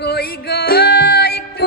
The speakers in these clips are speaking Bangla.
কই গো একটু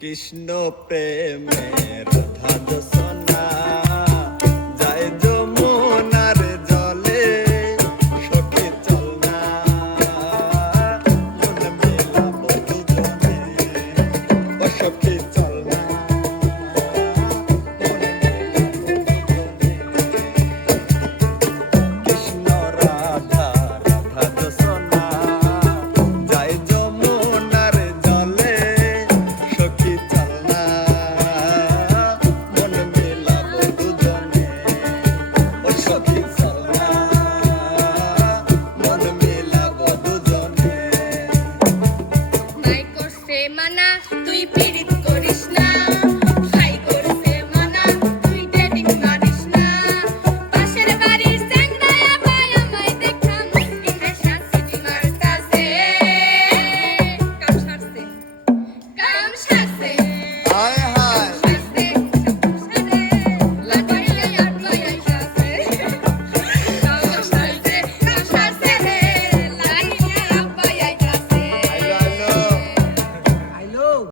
কৃষ্ণ প্রেমের ধাজ সোনা